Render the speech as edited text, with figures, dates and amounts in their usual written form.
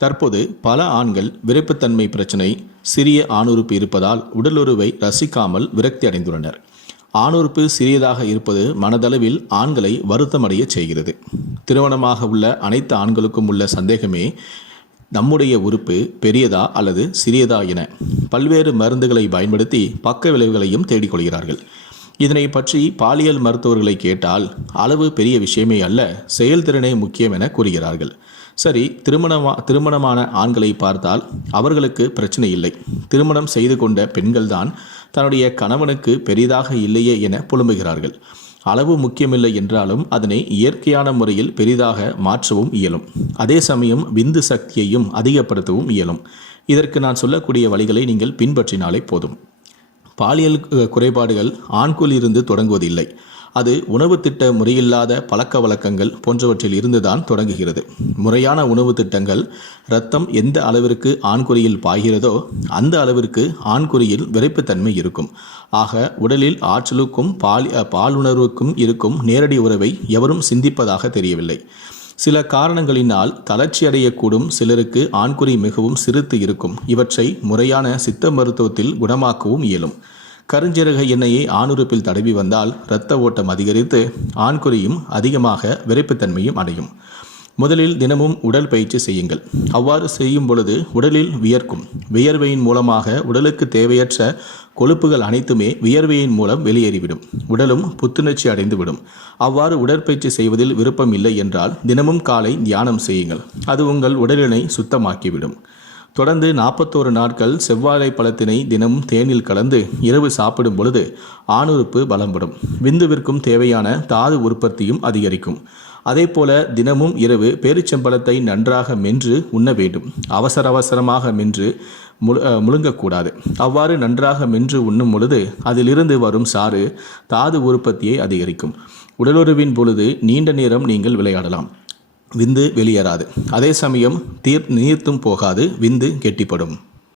தற்போது பல ஆண்கள் விரைப்புத்தன்மை பிரச்சனை, சிறிய ஆணுறுப்பு இருப்பதால் உடலுறவை ரசிக்காமல் விரக்தி அடைந்துள்ளனர். ஆணுறுப்பு சிறியதாக இருப்பது மனதளவில் ஆண்களை வருத்தமடைய செய்கிறது. திருமணமாக உள்ள அனைத்து ஆண்களுக்கும் உள்ள சந்தேகமே, நம்முடைய உறுப்பு பெரியதா அல்லது சிறியதா என. பல்வேறு மருந்துகளை பயன்படுத்தி பக்க விளைவுகளையும் தேடிக்கொள்கிறார்கள். இதனை பற்றி பாலியல் மருத்துவர்களை கேட்டால் அளவு பெரிய விஷயமே அல்ல, செயல்திறனே முக்கியம் என கூறுகிறார்கள். சரி, திருமணமான ஆண்களை பார்த்தால் அவர்களுக்கு பிரச்சனை இல்லை. திருமணம் செய்து கொண்ட பெண்கள்தான் தன்னுடைய கணவனுக்கு பெரிதாக இல்லையே என புலம்புகிறார்கள். அளவு முக்கியமில்லை என்றாலும் அதனை இயற்கையான முறையில் பெரிதாக மாற்றவும் இயலும். அதே சமயம் விந்து சக்தியையும் அதிகப்படுத்தவும் இயலும். இதற்கு நான் சொல்லக்கூடிய வழிகளை நீங்கள் பின்பற்றினாலே போதும். பாலியல் குறைபாடுகள் ஆண்குள் இருந்து தொடங்குவதில்லை. அது உணவு திட்ட முறையில்லாத பழக்க வழக்கங்கள் போன்றவற்றில் இருந்துதான் தொடங்குகிறது. முறையான உணவு திட்டங்கள், இரத்தம் எந்த அளவிற்கு ஆண்குறியில் பாய்கிறதோ அந்த அளவிற்கு ஆண்குறியில் விரைப்புத்தன்மை இருக்கும். ஆக உடலில் ஆற்றலுக்கும் பாலுணர்வுக்கும் இருக்கும் நேரடி உறவை எவரும் சிந்திப்பதாக தெரியவில்லை. சில காரணங்களினால் தளர்ச்சி அடையக்கூடும் சிலருக்கு ஆண்குறி மிகவும் சிறுத்து இருக்கும். இவற்றை முறையான சித்த மருத்துவத்தில் குணமாக்கவும் இயலும். கருஞ்சீரக எண்ணெயை ஆணுறுப்பில் தடவி வந்தால் இரத்த ஓட்டம் அதிகரித்து ஆண்குறியும் அதிகமாக விரைப்புத்தன்மையும் அடையும். முதலில் தினமும் உடல் பயிற்சி செய்யுங்கள். அவ்வாறு செய்யும் பொழுது உடலில் வியர்க்கும். வியர்வையின் மூலமாக உடலுக்கு தேவையற்ற கொழுப்புகள் அனைத்துமே வியர்வையின் மூலம் வெளியேறிவிடும். உடலும் புத்துணர்ச்சி அடைந்துவிடும். அவ்வாறு உடற்பயிற்சி செய்வதில் விருப்பம் இல்லை என்றால் தினமும் காலை தியானம் செய்யுங்கள். அது உங்கள் உடலினை சுத்தமாக்கிவிடும். தொடர்ந்து 41 நாட்கள் செவ்வாழை பழத்தினை தினமும் தேனில் கலந்து இரவு சாப்பிடும் பொழுது ஆணுறுப்பு பலம்படும். விந்துவிற்கும் தேவையான தாது உற்பத்தியும் அதிகரிக்கும். அதேபோல தினமும் இரவு பேரிச்சம்பழத்தை நன்றாக மென்று உண்ண வேண்டும். அவசரமாக மென்று முழுங்கக்கூடாது. அவ்வாறு நன்றாக மென்று உண்ணும் பொழுது அதிலிருந்து வரும் சாறு தாது உற்பத்தியை அதிகரிக்கும். உடலுறவின் பொழுது நீண்ட நேரம் நீங்கள் விளையாடலாம். விந்து வெளியேறாது. அதே சமயம் நீர்த்தும் போகாது. விந்து கெட்டிப்படும்.